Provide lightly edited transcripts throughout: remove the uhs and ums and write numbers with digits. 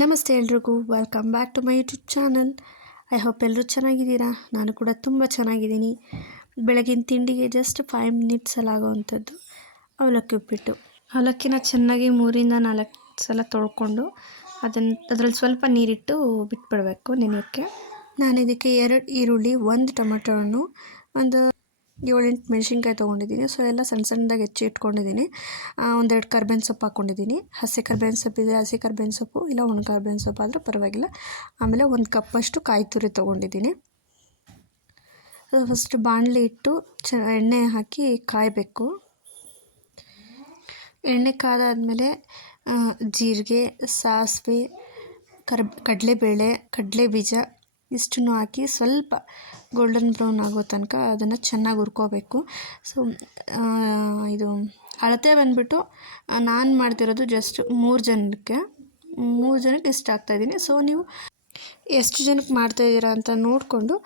ನಮಸ್ತೆ ಎಲ್ರಿಗೂ, welcome back to my YouTube channel. I hope ಎಲ್ಲರೂ ಚೆನ್ನಾಗಿದ್ದೀರಾ. ನಾನು ಕೂಡ ತುಂಬ ಚೆನ್ನಾಗಿದ್ದೀನಿ. ಬೆಳಗಿನ ತಿಂಡಿಗೆ ಜಸ್ಟ್ 5 ಮಿನಿಟ್ಸಲ್ಲಿ ಆಗೋವಂಥದ್ದು ಅವಲಕ್ಕಿ ಉಪ್ಪಿಟ್ಟು. ಅವಲಕ್ಕಿನ ಚೆನ್ನಾಗಿ 3-4 ಸಲ ತೊಳ್ಕೊಂಡು ಅದರಲ್ಲಿ ಸ್ವಲ್ಪ ನೀರಿಟ್ಟು ಬಿಟ್ಬಿಡಬೇಕು ನೆನೆಯೋಕ್ಕೆ. ನಾನು ಇದಕ್ಕೆ 2 ಈರುಳ್ಳಿ, 1 ಟೊಮೆಟೊ ಹಣ್ಣು, ಒಂದು 7-8 ಮೆಣಸಿನ್ಕಾಯಿ ತೊಗೊಂಡಿದ್ದೀನಿ. ಸೊ ಎಲ್ಲ ಸಣ್ಣ ಸಣ್ಣದಾಗಿ ಹೆಚ್ಚಿ ಇಟ್ಕೊಂಡಿದ್ದೀನಿ. 1-2 ಕರ್ಬೇವಿನ ಸೊಪ್ಪು ಹಾಕ್ಕೊಂಡಿದ್ದೀನಿ. ಹಸಿ ಕರ್ಬೇವಿನ ಸೊಪ್ಪು ಇದ್ದರೆ ಹಸಿ ಕರ್ಬೇವಿನ ಸೊಪ್ಪು, ಇಲ್ಲ ಒಣ ಕರ್ಬೇವಿನ ಸೊಪ್ಪು ಆದರೂ ಪರವಾಗಿಲ್ಲ. ಆಮೇಲೆ 1 ಕಪ್ಪಷ್ಟು ಕಾಯಿ ತುರಿ ತೊಗೊಂಡಿದ್ದೀನಿ. ಫಸ್ಟ್ ಬಾಣಲಿ ಇಟ್ಟು ಎಣ್ಣೆ ಹಾಕಿ ಕಾಯಬೇಕು. ಎಣ್ಣೆ ಕಾದಾದಮೇಲೆ ಜೀರಿಗೆ, ಸಾಸಿವೆ, ಕಡಲೆಬೇಳೆ, ಕಡಲೆ ಬೀಜ ಇಷ್ಟನ್ನು ಹಾಕಿ ಸ್ವಲ್ಪ ಗೋಲ್ಡನ್ ಬ್ರೌನ್ ಆಗೋ ತನಕ ಅದನ್ನು ಚೆನ್ನಾಗಿ ಹುರ್ಕೋಬೇಕು. ಸೊ ಇದು ಅಳತೆ ಬಂದುಬಿಟ್ಟು ನಾನು ಮಾಡ್ತಿರೋದು ಜಸ್ಟ್ 3 ಜನಕ್ಕೆ ಇಷ್ಟ ಆಗ್ತಾಯಿದ್ದೀನಿ. ಸೊ ನೀವು ಎಷ್ಟು ಜನಕ್ಕೆ ಮಾಡ್ತಾಯಿದ್ದೀರಾ ಅಂತ ನೋಡಿಕೊಂಡು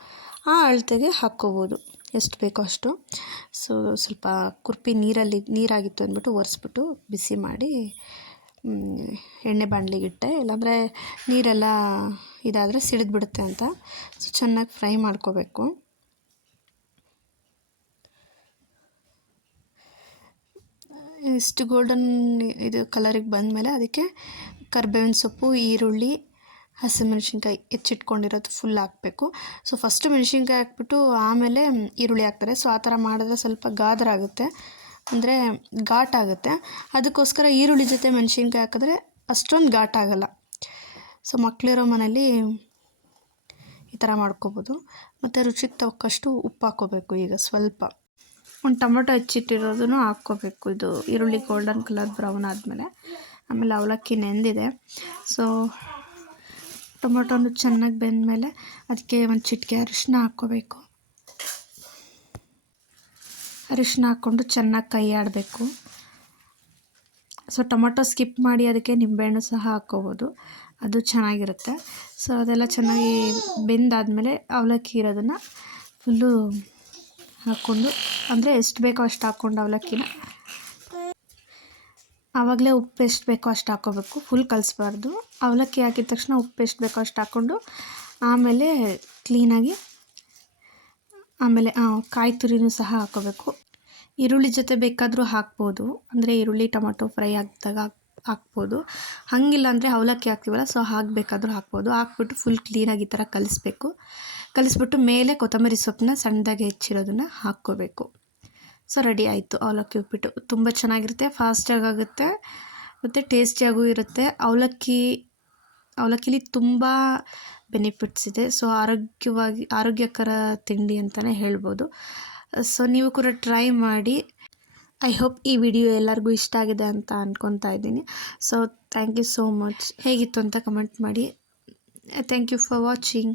ಆ ಅಳತೆಗೆ ಹಾಕ್ಕೋಬೋದು, ಎಷ್ಟು ಬೇಕೋ ಅಷ್ಟು. ಸೊ ಸ್ವಲ್ಪ ಕುರ್ಪಿ ನೀರಾಗಿತ್ತು ಅಂದ್ಬಿಟ್ಟು ಒರೆಸ್ಬಿಟ್ಟು ಬಿಸಿ ಮಾಡಿ ಎಣ್ಣೆ ಬಾಣಲಿಗಿಟ್ಟೆ, ಇಲ್ಲಾಂದರೆ ನೀರೆಲ್ಲ ಇದಾದರೆ ಸಿಡಿದ್ಬಿಡುತ್ತೆ ಅಂತ. ಸೊ ಚೆನ್ನಾಗಿ ಫ್ರೈ ಮಾಡ್ಕೋಬೇಕು. ಇಷ್ಟು ಗೋಲ್ಡನ್ ಇದು ಕಲರಿಗೆ ಬಂದಮೇಲೆ ಅದಕ್ಕೆ ಕರ್ಬೇವಿನ ಸೊಪ್ಪು, ಈರುಳ್ಳಿ, ಹಸಿಮೆಣ್ಸಿನ್ಕಾಯಿ ಹೆಚ್ಚಿಟ್ಕೊಂಡಿರೋದು ಫುಲ್ ಹಾಕಬೇಕು. ಸೊ ಫಸ್ಟು ಮೆಣಸಿನ್ಕಾಯಿ ಹಾಕ್ಬಿಟ್ಟು ಆಮೇಲೆ ಈರುಳ್ಳಿ ಹಾಕ್ತಾರೆ. ಸೊ ಆ ಥರ ಮಾಡಿದ್ರೆ ಸ್ವಲ್ಪ ಗಾದ್ರ ಆಗುತ್ತೆ, ಅಂದರೆ ಘಾಟ್ ಆಗುತ್ತೆ. ಅದಕ್ಕೋಸ್ಕರ ಈರುಳ್ಳಿ ಜೊತೆ ಮೆಣಸಿನ್ಕಾಯಿ ಹಾಕಿದ್ರೆ ಅಷ್ಟೊಂದು ಘಾಟ್ ಆಗೋಲ್ಲ. ಸೊ ಮಕ್ಕಳಿರೋ ಮನೇಲಿ ಈ ಥರ ಮಾಡ್ಕೋಬೋದು. ಮತ್ತು ರುಚಿಗೆ ತಕ್ಕಷ್ಟು ಉಪ್ಪು ಹಾಕ್ಕೋಬೇಕು. ಈಗ ಸ್ವಲ್ಪ ಒಂದು ಟೊಮೊಟೊ ಹೆಚ್ಚಿಟ್ಟಿರೋದನ್ನು ಹಾಕ್ಕೋಬೇಕು. ಇದು ಈರುಳ್ಳಿ ಗೋಲ್ಡನ್ ಕಲರ್ ಬ್ರೌನ್ ಆದಮೇಲೆ ಆಮೇಲೆ ಅವಲಕ್ಕಿ ನೆಂದಿದೆ. ಸೊ ಟೊಮೊಟೊನು ಚೆನ್ನಾಗಿ ಬೆಂದಮೇಲೆ ಅದಕ್ಕೆ ಒಂದು ಚಿಟಿಕೆ ಅರಿಶಿನ ಹಾಕ್ಕೋಬೇಕು. ಅರಿಶಿನ ಹಾಕ್ಕೊಂಡು ಚೆನ್ನಾಗಿ ಕೈ ಆಡಬೇಕು. ಸೊ ಟೊಮೊಟೊ ಸ್ಕಿಪ್ ಮಾಡಿ ಅದಕ್ಕೆ ನಿಂಬೆಹಣ್ಣು ಸಹ ಹಾಕ್ಕೋಬೋದು, ಅದು ಚೆನ್ನಾಗಿರುತ್ತೆ. ಸೊ ಅದೆಲ್ಲ ಚೆನ್ನಾಗಿ ಬೆಂದಾದಮೇಲೆ ಅವಲಕ್ಕಿ ಇರೋದನ್ನು ಫುಲ್ಲು ಹಾಕ್ಕೊಂಡು, ಅಂದರೆ ಎಷ್ಟು ಬೇಕೋ ಅಷ್ಟು ಹಾಕ್ಕೊಂಡು ಅವಲಕ್ಕಿನ ಆವಾಗಲೇ ಉಪ್ಪು ಎಷ್ಟು ಬೇಕೋ ಅಷ್ಟು ಹಾಕ್ಕೋಬೇಕು, ಫುಲ್ ಕಲಿಸ್ಬಾರ್ದು. ಅವಲಕ್ಕಿ ಹಾಕಿದ ತಕ್ಷಣ ಉಪ್ಪು ಎಷ್ಟು ಬೇಕೋ ಅಷ್ಟು ಹಾಕ್ಕೊಂಡು ಆಮೇಲೆ ಕ್ಲೀನಾಗಿ ಆಮೇಲೆ ಕಾಯಿ ತುರಿನೂ ಸಹ ಹಾಕ್ಕೋಬೇಕು. ಈರುಳ್ಳಿ ಜೊತೆ ಬೇಕಾದರೂ ಹಾಕ್ಬೋದು, ಅಂದರೆ ಈರುಳ್ಳಿ ಟೊಮೊಟೊ ಫ್ರೈ ಆಗಿದ್ದಾಗ ಹಾಕ್ಬೋದು. ಹಾಗಿಲ್ಲ ಅಂದರೆ ಅವಲಕ್ಕಿ ಹಾಕ್ತೀವಲ್ಲ, ಸೊ ಹಾಕಬೇಕಾದ್ರೂ ಹಾಕ್ಬೋದು. ಹಾಕ್ಬಿಟ್ಟು ಫುಲ್ ಕ್ಲೀನಾಗಿ ಈ ಥರ ಕಲಿಸ್ಬಿಟ್ಟು ಮೇಲೆ ಕೊತ್ತಂಬರಿ ಸೊಪ್ಪನ್ನ ಸಣ್ಣದಾಗಿ ಹೆಚ್ಚಿರೋದನ್ನು ಹಾಕ್ಕೋಬೇಕು. ಸೊ ರೆಡಿ ಆಯಿತು ಅವಲಕ್ಕಿ ಉಪ್ಪಿಟ್ಟು. ತುಂಬ ಚೆನ್ನಾಗಿರುತ್ತೆ, ಫಾಸ್ಟಾಗಿ ಆಗುತ್ತೆ ಮತ್ತು ಟೇಸ್ಟಿಯಾಗೂ ಇರುತ್ತೆ. ಅವಲಕ್ಕಿಲಿ ತುಂಬ ಬೆನಿಫಿಟ್ಸ್ ಇದೆ. ಸೊ ಆರೋಗ್ಯಕರ ತಿಂಡಿ ಅಂತಲೇ ಹೇಳ್ಬೋದು. ಸೊ ನೀವು ಕೂಡ ಟ್ರೈ ಮಾಡಿ. ಐ ಹೋಪ್ ಈ ವಿಡಿಯೋ ಎಲ್ಲರಿಗೂ ಇಷ್ಟ ಆಗಿದೆ ಅಂತ ಅಂದ್ಕೊತಾ ಇದ್ದೀನಿ. So thank you so much. ಹೇಗಿತ್ತು ಅಂತ ಕಮೆಂಟ್ ಮಾಡಿ. Thank you for watching.